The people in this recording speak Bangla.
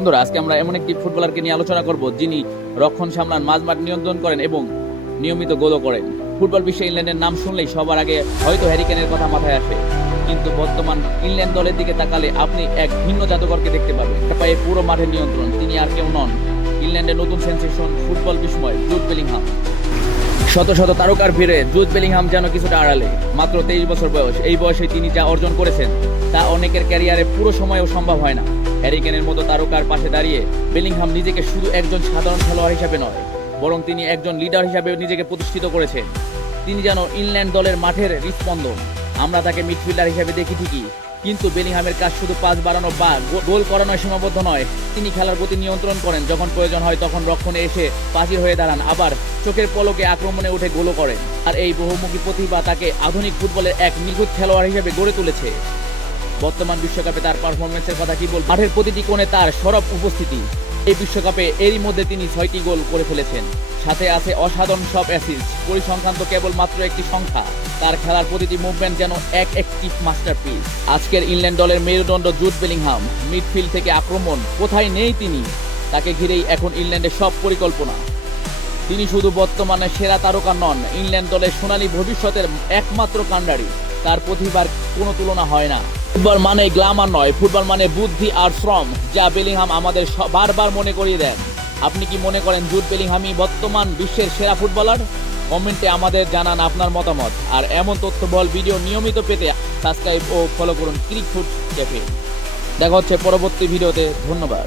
বন্ধুরা, আজকে আমরা এমন একটি ফুটবলারকে নিয়ে আলোচনা করব যিনি রক্ষণ সামলান, মাঝমাঠ নিয়ন্ত্রণ করেন এবং নিয়মিত গোলও করেন। ফুটবল বিশ্বে ইংল্যান্ডের নাম শুনলেই সবার আগে হয়তো হ্যারি কেনের কথা মাথায় আসে, কিন্তু বর্তমান ইংল্যান্ড দলের দিকে তাকালে আপনি এক ভিন্ন জাদুকরকে দেখতে পাবেন। পায়ে পুরো মাঠের নিয়ন্ত্রণ, তিনি আর কেউ নন, ইংল্যান্ডের নতুন সেন্সেশন, ফুটবল বিস্ময় জুড বেলিংহাম। শত শত তারকার ভিড়ে জুড বেলিংহাম যেন কিছুটা আড়ালে। মাত্র 23 বছর বয়স, এই বয়সে তিনি যা অর্জন করেছেন তা অনেকের ক্যারিয়ারে পুরো সময়েও সম্ভব হয় না। হ্যারি কেনের মতো তারকার পাশে দাঁড়িয়ে বেলিংহাম নিজেকে শুধু একজন সাধারণ খেলোয়াড় হিসেবে নয়, বরং তিনি একজন লিডার হিসেবে নিজেকে প্রতিষ্ঠিত করেছেন। তিনি যেন ইংল্যান্ড দলের মাঠের হৃৎস্পন্দন। আমরা তাকে মিডফিল্ডার হিসেবে দেখি ঠিকই, কিন্তু বেলিংহামের কাজ শুধু পাস বাড়ানো বা গোল করানোয় সীমাবদ্ধ নয়। তিনি খেলার গতি নিয়ন্ত্রণ করেন, যখন প্রয়োজন হয় তখন রক্ষণে এসে পাজির হয়ে দাঁড়ান, আবার চোখের পলকে আক্রমণে উঠে গোলও করেন। আর এই বহুমুখী প্রতিভা তাকে আধুনিক ফুটবলের এক নিখুঁত খেলোয়াড় হিসেবে গড়ে তুলেছে। বর্তমান বিশ্বকাপে তার পারফরমেন্সের কথা কি বলবো, মাঠের প্রতিটি কোণে তার সরব উপস্থিতি। এই বিশ্বকাপে এরই মধ্যে তিনি 6টি গোল করে ফেলেছেন, সাথে আছে অসাধারণ সব অ্যাসিস্ট। পরিসংখ্যান তো কেবলমাত্র একটি সংখ্যা, তার খেলার প্রতিটি মুভমেন্ট যেন একটি মাস্টারপিস। আজকের ইংল্যান্ড দলের মেরুদণ্ড জুড বেলিংহাম। মিডফিল্ড থেকে আক্রমণ, কোথায় নেই তিনি, তাকে ঘিরেই এখন ইংল্যান্ডের সব পরিকল্পনা। তিনি শুধু বর্তমানে সেরা তারকা নন, ইংল্যান্ড দলের সোনালী ভবিষ্যতের একমাত্র কাণ্ডারি। তার প্রতিভার কোনো তুলনা হয় না। ফুটবল মানে গ্ল্যামার নয়, ফুটবল মানে বুদ্ধি আর শ্রম, যা বেলিংহাম আমাদের বারবার মনে করিয়ে দেন। আপনি কি মনে করেন জুড বেলিংহামই বর্তমান বিশ্বের সেরা ফুটবলার? কমেন্টে আমাদের জানান আপনার মতামত। আর এমন তথ্যবহুল ভিডিও নিয়মিত পেতে সাবস্ক্রাইব ও ফলো করুন ক্রিক ফুট ক্যাফে। দেখা হচ্ছে পরবর্তী ভিডিওতে। ধন্যবাদ।